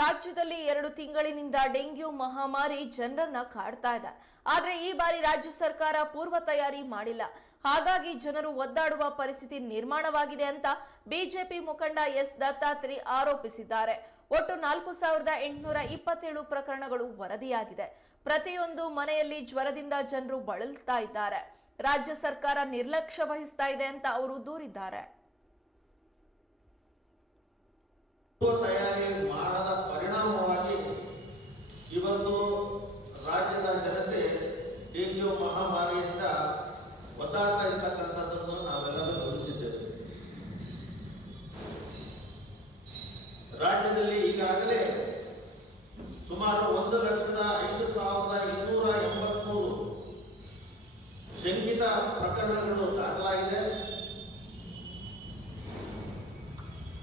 ರಾಜ್ಯದಲ್ಲಿ 2 ತಿಂಗಳಿನಿಂದ ಡೆಂಗ್ಯೂ ಮಹಾಮಾರಿ ಜನರನ್ನ ಕಾಡ್ತಾ ಇದೆ. ಆದ್ರೆ ಈ ಬಾರಿ ರಾಜ್ಯ ಸರ್ಕಾರ ಪೂರ್ವ ತಯಾರಿ ಮಾಡಿಲ್ಲ. ಹಾಗಾಗಿ ಜನರು ಒದ್ದಾಡುವ ಪರಿಸ್ಥಿತಿ ನಿರ್ಮಾಣವಾಗಿದೆ ಅಂತ ಬಿಜೆಪಿ ಮುಖಂಡ ಎಸ್ ದತ್ತಾತ್ರಿ ಆರೋಪಿಸಿದ್ದಾರೆ. ಒಟ್ಟು 4827 ಪ್ರಕರಣಗಳು ವರದಿಯಾಗಿದೆ. ಪ್ರತಿಯೊಂದು ಮನೆಯಲ್ಲಿ ಜ್ವರದಿಂದ ಜನರು ಬಳಲ್ತಾ ಇದ್ದಾರೆ. ರಾಜ್ಯ ಸರ್ಕಾರ ನಿರ್ಲಕ್ಷ್ಯ ವಹಿಸ್ತಾ ಇದೆ ಅಂತ ಅವರು ದೂರಿದ್ದಾರೆ. ತಯಾರಿ ಮಾಡದ ಪರಿಣಾಮವಾಗಿ ಇವತ್ತು ರಾಜ್ಯದ ಜನತೆ ಡೆಂಗ್ಯೂ ಮಹಾಮಾರಿಯಿಂದ ಒದ್ದಾಡ್ತಾ ಇರ್ತಕ್ಕಂಥದ್ದನ್ನು ನಾವೆಲ್ಲರೂ ಗಮನಿಸಿದ್ದೇವೆ. ರಾಜ್ಯದಲ್ಲಿ ಈಗಾಗಲೇ ಸುಮಾರು 1,05,283 ಶಂಕಿತ ಪ್ರಕರಣಗಳು ದಾಖಲಾಗಿದೆ.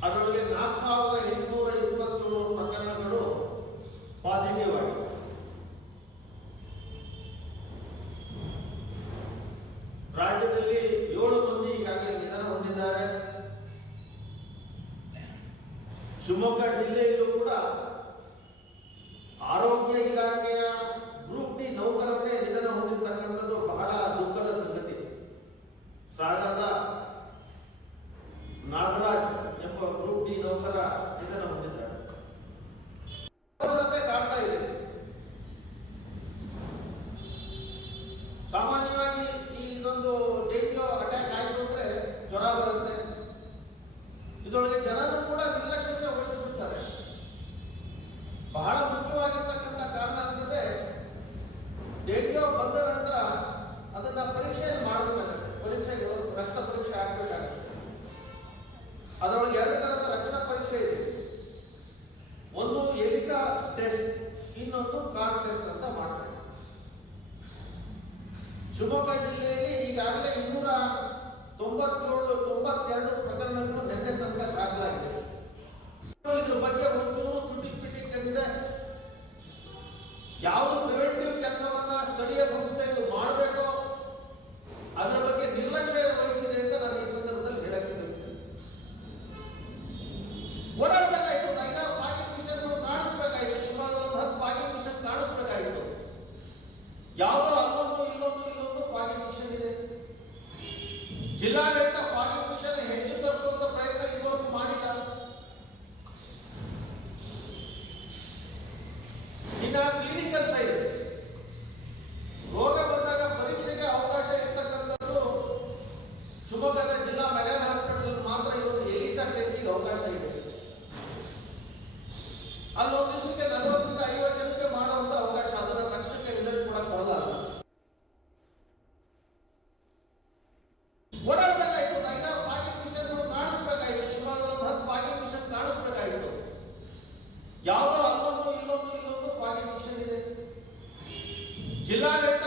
ಅದರೊಳಗೆ 4,827 ಪ್ರಕರಣಗಳು ಪಾಸಿಟಿವ್ ಆಗಿದೆ. ರಾಜ್ಯದಲ್ಲಿ 7 ಮಂದಿ ಈಗಾಗಲೇ ನಿಧನ ಹೊಂದಿದ್ದಾರೆ. ಶಿವಮೊಗ್ಗ ಜಿಲ್ಲೆಯಲ್ಲೂ ಕೂಡ ಆರೋಗ್ಯ ಇಲಾಖೆಯ ಗ್ರೂಪ್ ಡಿ ನೌಕರರೇ ನಿಧನ ಹೊಂದಿರತಕ್ಕಂಥದ್ದು ಬಹಳ ದುಃಖದ ಸಂಗತಿ. ಸಾಗರದ ನಾಗರಾಜ್ ಎಂಬ ಗ್ರೂಪ್ ಡಿ ನೌಕರ ನಿಧನ ಹೊಂದಿದ್ದಾರೆ. ಕಾಡ್ತಾ ಇದೆ. ಸಾಮಾನ್ಯವಾಗಿ ಇದೊಂದು ಡೆಂಗ್ಯೂ ಅಟ್ಯಾಕ್ ಆಯಿತು ಅಂದ್ರೆ ಜ್ವರ ಬರುತ್ತೆ. ಇದರೊಳಗೆ ಜನರು ಕೂಡ ನಿರ್ಲಕ್ಷ್ಯ ವಹಿಸಿಬಿಡ್ತಾರೆ. ಬಹಳ ಮುಖ್ಯವಾಗಿರ್ತಕ್ಕಂಥ ಕಾರಣ ಅಂತಂದ್ರೆ ಡೆಂಗ್ಯೂ ಬಂದ ನಂತರ ಅದನ್ನ ಪರೀಕ್ಷೆಯನ್ನು ಮಾಡಬೇಕಾಗುತ್ತೆ. ಪರೀಕ್ಷೆಗಳು ರಕ್ತ ಪರೀಕ್ಷೆ ಆಗಬೇಕಾಗುತ್ತೆ. ಅದರೊಳಗೆ 2 ತರದ ರಕ್ತ ಪರೀಕ್ಷೆ ಇದೆ. ಒಂದು ಎಲಿಸಾ ಟೆಸ್ಟ್, ಇನ್ನೊಂದು ಕಾರ್ ಟೆಸ್ಟ್ ಅಂತ ಮಾಡ್ತಾರೆ. ಶಿವಮೊಗ್ಗ ಜಿಲ್ಲೆಯಲ್ಲಿ ಈಗಾಗಲೇ 292 ಪ್ರಕರಣಗಳು ನಿನ್ನೆ ತನಕ ದಾಖಲಾಗಿದೆ. ಇದ್ರ ಬಗ್ಗೆ ಒಂಚೂರು ತುಟಿಪಿಟಿಕ್ಕಿದೆ. ಯಾವುದು ಪ್ರಿವೆಂಟಿವ್ ಕೆಲಸವನ್ನ ಸ್ಥಳೀಯ ಸಂಸ್ಥೆಗಳು ಮಾಡಬೇಕೋ ಅದರ ಬಗ್ಗೆ ನಿರ್ಲಕ್ಷ್ಯ ವಹಿಸಿದೆ ಅಂತ ನಾನು ಈ ಸಂದರ್ಭದಲ್ಲಿ ಹೇಳಕ್ಕೆ ಬಯಸ್ತೇನೆ. ಓಡಾಡಬೇಕಾಯಿತು, ಫಾಗಿಂಗ್ ಮಿಷನ್ ಕಾಣಿಸ್ಬೇಕಾಯಿತು. ಶಿವಮೊಗ್ಗದಲ್ಲಿ 10 ಫಾಗಿಂಗ್ ಮಿಷನ್ ಕಾಣಿಸ್ಬೇಕಾಯಿತು. ಯಾವುದೋ ಇಲ್ಲೊಂದು ಫಾಗಿಂಗ್ ಮಿಷನ್ ಇದೆ. ಜಿಲ್ಲಾಡಳಿತ ಫಾಗಿಂಗ್ ಮಿಷನ್ ಹೆಚ್ಚು ತರಿಸುವಂತ ಪ್ರಯತ್ನ ಇದುವರೆಗೂ ಮಾಡಿಲ್ಲ. ಇನ್ನ ಕ್ಲಿನಿಕಲ್ ಸೈಡ್ ರೋಗ ಬಂದಾಗ ಪರೀಕ್ಷೆಗೆ ಅವಕಾಶ ಇರ್ತಕ್ಕಂಥದ್ದು ಶಿವಮೊಗ್ಗದ ಜಿಲ್ಲಾ ಮೆಗನ್ ಹಾಸ್ಪಿಟಲ್ ಮಾತ್ರ ಇವತ್ತು ಎಲಿಸಾ ಟೆಸ್ಟಿಗೆ ಅವಕಾಶ ಇದೆ. ಅಲ್ಲೊಂದು ದಿವಸಕ್ಕೆ 40 ರಿಂದ 50 ಜನಕ್ಕೆ ಮಾಡುವಂತ ಅವಕಾಶ. ಅದರ ತಕ್ಷಣಕ್ಕೆ ರಿಸಲ್ಟ್ ಕೂಡ ಬರಲ್ಲ. ಓಡಾಡಬೇಕಾಯಿತು, ಫಾಗಿಂಗ್ ಮಿಷನ್ ಕಾಣಿಸ್ಬೇಕಾಯಿತು. ಶಿವಮೊಗ್ಗದಲ್ಲಿ 10 ಫಾಗಿಂಗ್ ಮಿಷನ್ ಕಾಣಿಸ್ಬೇಕಾಯಿತು. ಯಾವುದೋ ಇಲ್ಲೊಂದು ಫಾಗಿಂಗ್ ಮಿಷನ್ ಇದೆ. ಜಿಲ್ಲಾಡಳಿತ